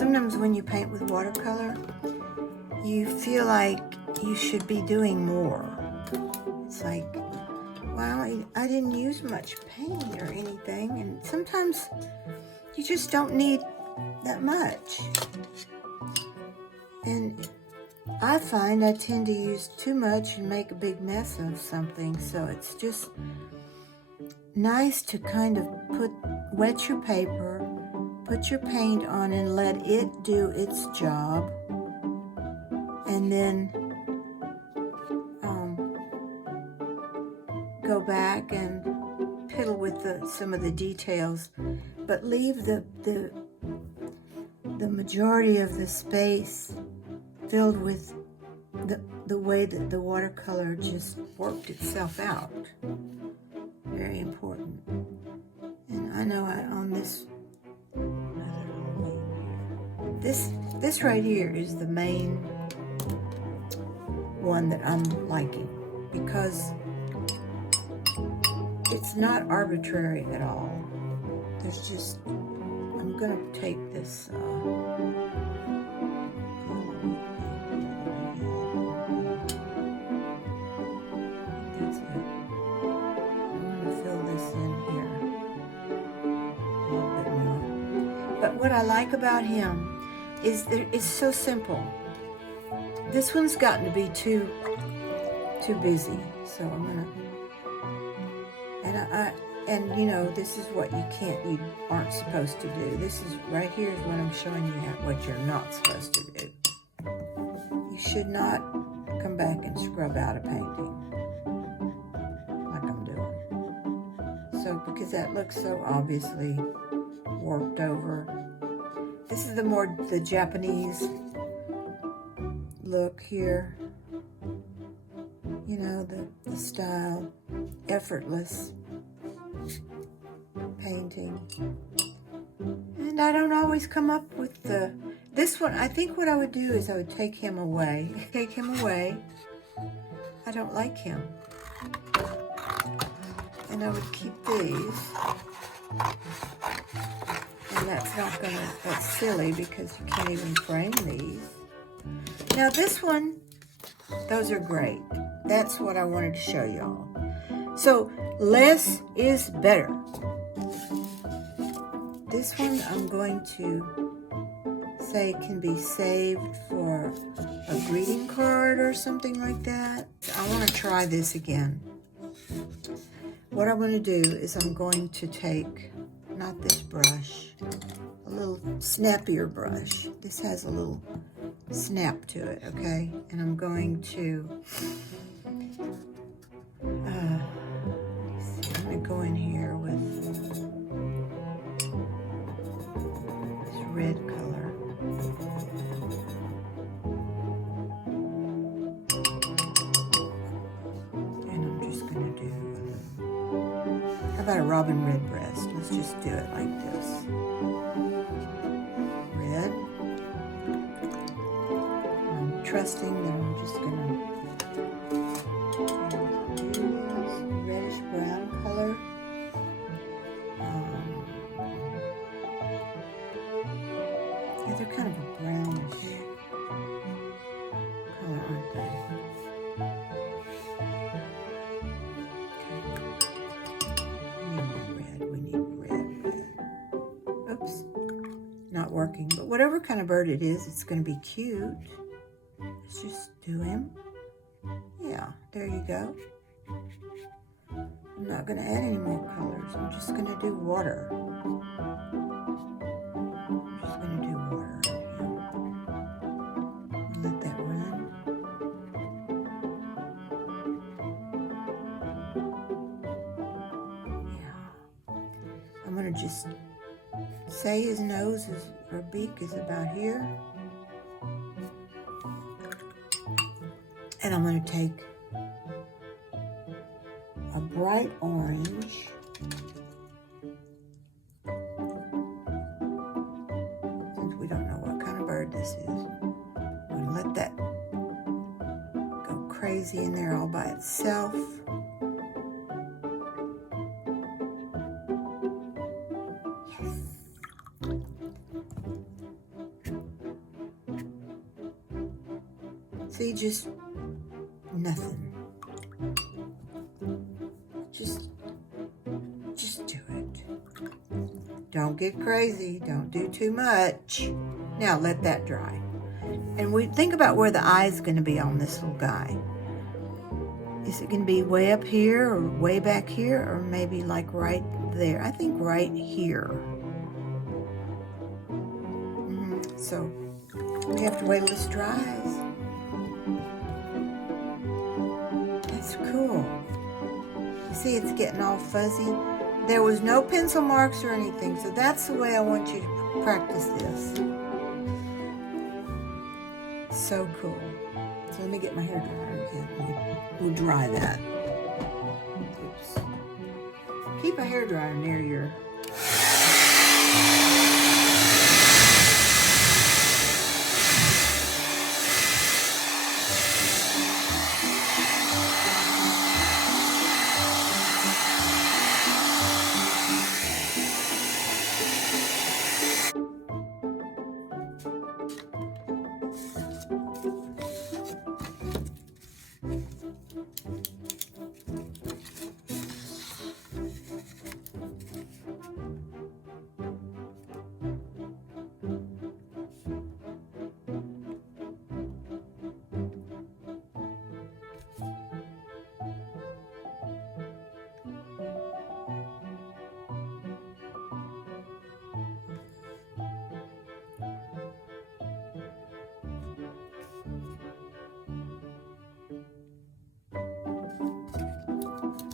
sometimes when you paint with watercolor, you feel like you should be doing more. It's like, wow, I didn't use much paint or anything, and sometimes you just don't need that much. And I find I tend to use too much and make a big mess of something, so it's just nice to kind of wet your paper, put your paint on and let it do its job, and then go back and piddle with some of the details, but leave the majority of the space filled with the way that the watercolor just worked itself out. Very important. And I know on this right here is the main one that I'm liking, because it's not arbitrary at all. There's just, I'm gonna take this that's it. I'm gonna fill this in here a little bit more. But what I like about him is that it's so simple. This one's gotten to be too busy, so I'm gonna, and you know, this is what you aren't supposed to do. This is right here is what I'm showing you what you're not supposed to do. You should not come back and scrub out a painting like I'm doing. So, because that looks so obviously worked over. This is the Japanese look here. You know, the style, effortless painting. And I don't always come up with this one. I think what I would do is I would take him away. I don't like him. And I would keep these. And that's silly because you can't even frame these. Now this one, those are great. That's what I wanted to show y'all. So less is better. This one I'm going to say can be saved for a greeting card or something like that. I want to try this again. What I'm going to do is I'm going to take, not this brush, a little snappier brush. This has a little snap to it, okay? And I'm going to I'm going to go in here with this red color. And I'm just going to do, how about a robin redbreast? Let's just do it like this. Red. I'm trusting that I'm just going to brown color. Yeah, they're kind of a brownish color, aren't they? Okay. We need red. Oops. Not working. But whatever kind of bird it is, it's going to be cute. Let's just do him. Yeah, there you go. I'm not going to add any more colors. I'm just going to do water. I'm just going to do water. Let that run. Yeah. I'm going to just say his nose or beak is about here. And I'm going to take a bright orange, since we don't know what kind of bird this is. I'm going to let that go crazy in there all by itself. Yes. See, just nothing. Just do it. Don't get crazy. Don't do too much. Now let that dry. And we think about where the eye is going to be on this little guy. Is it going to be way up here or way back here, or maybe like right there? I think right here. So we have to wait till this dries. That's cool. You see, it's getting all fuzzy. There was no pencil marks or anything, so that's the way I want you to practice this. So cool. So let me get my hair dryer again. We'll dry that. Oops. Keep a hair dryer near your...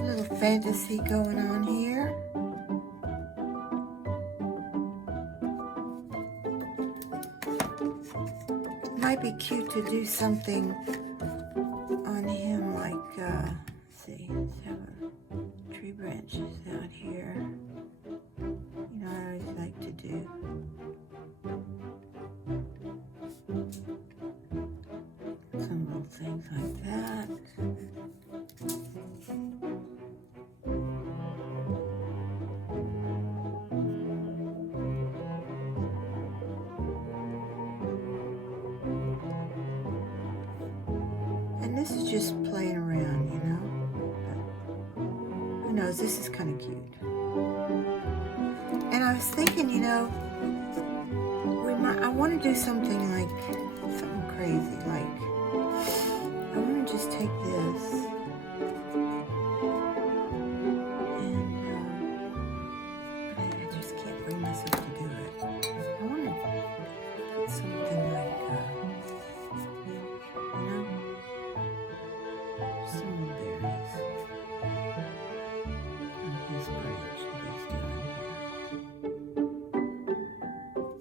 Little fantasy going on here. Might be cute to do something on him like, let's see, let's have a tree branches out here. You know, I always like to do some little things like that. And this is just playing around, you know. But who knows, this is kind of cute. And I was thinking, you know, I want to do something crazy, like I want to just take this and I just can't bring myself to do it. I want to put something like you know, some berries on his branch that he's doing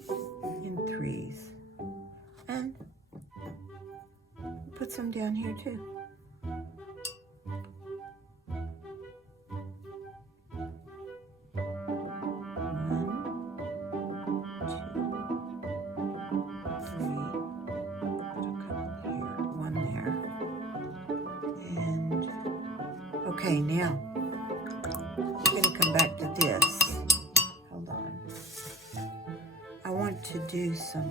here in threes. And put some down here too. Okay, now we're going to come back to this. Hold on. I want to do some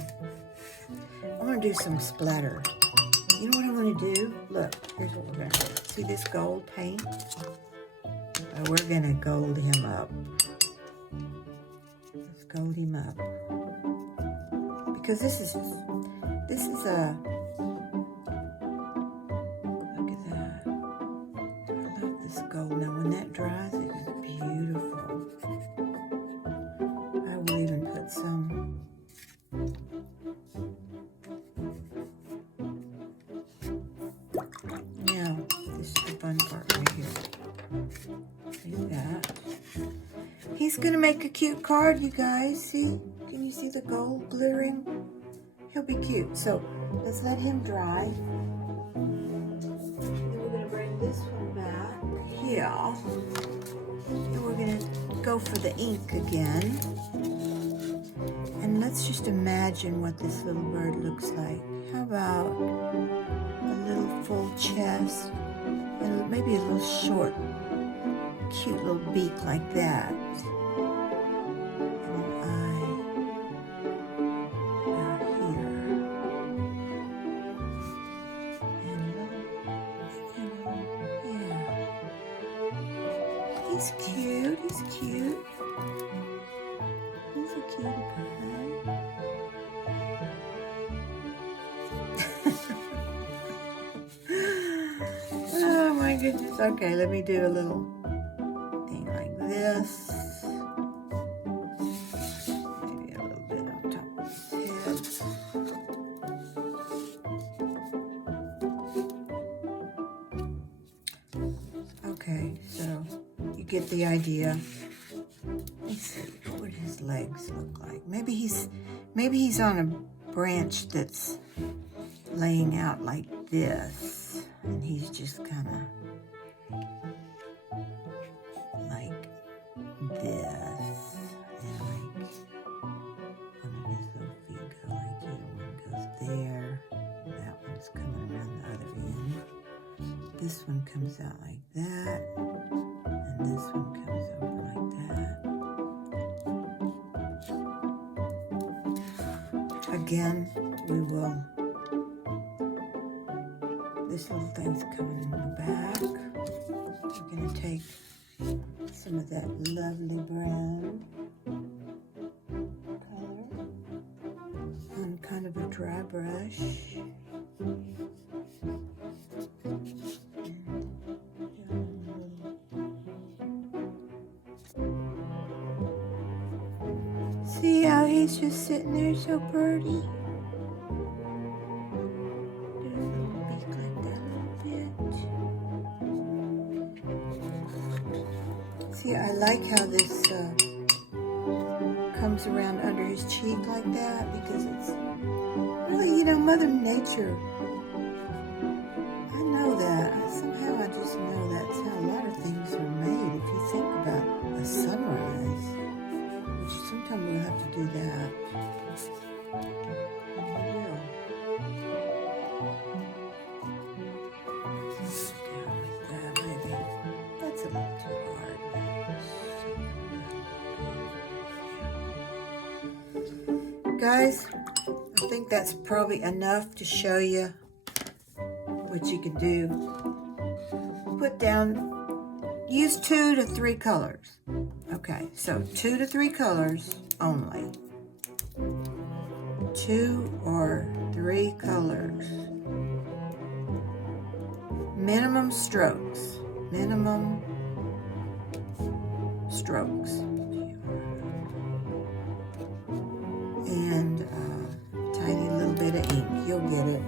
splatter. You know what I'm going to do? Look, here's what we're going to do. See this gold paint? We're going to gold him up. Let's gold him up. Because this is a... gold. Now when that dries, it is beautiful. I will even put some now. This is the fun part right here. See that? He's gonna make a cute card, you guys. See? Can you see the gold glittering? He'll be cute. So let's let him dry. Then we're gonna bring this one back. Yeah, and we're going to go for the ink again. And let's just imagine what this little bird looks like. How about a little full chest and maybe a little short, cute little beak like that. And an eye out here. He's cute. He's cute. He's a cutie pie. Oh my goodness. Okay, let me do a little thing like this. Maybe a little bit on top of his head. Okay, so you get the idea. Let's see what his legs look like. Maybe he's on a branch that's laying out like this, and he's just kind of like this, and like one of his little feet go like here, one goes there, that one's coming around the other end. This one comes out like that, and this one comes over like that. Again, we will, this little thing's coming in the back. We're going to take some of that lovely brown color on kind of a dry brush. See how he's just sitting there so pretty? Do a little beak like that a little bit. See, I like how this comes around under his cheek like that, because it's really, you know, Mother Nature. I know that. Somehow I just know that's how a lot of things are made. If you think about a sunrise, sometime we'll have to do that. And we will. Down like that, maybe. That's a little too hard. Guys, I think that's probably enough to show you what you can do. Put down, use 2 to 3 colors. Okay, so 2 to 3 colors only. 2 or 3 colors. Minimum strokes. Minimum strokes. And tiny little bit of ink. You'll get it.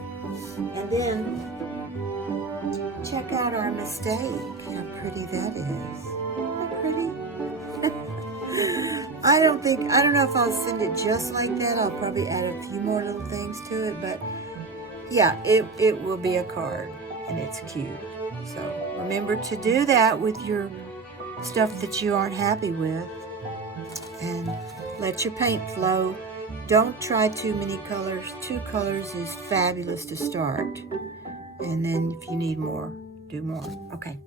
And then check out our mistake. How pretty that is. How pretty? I don't know if I'll send it just like that. I'll probably add a few more little things to it, but yeah, it will be a card, and it's cute. So remember to do that with your stuff that you aren't happy with, and let your paint flow. Don't try too many colors. 2 colors is fabulous to start, and then if you need more, do more. Okay.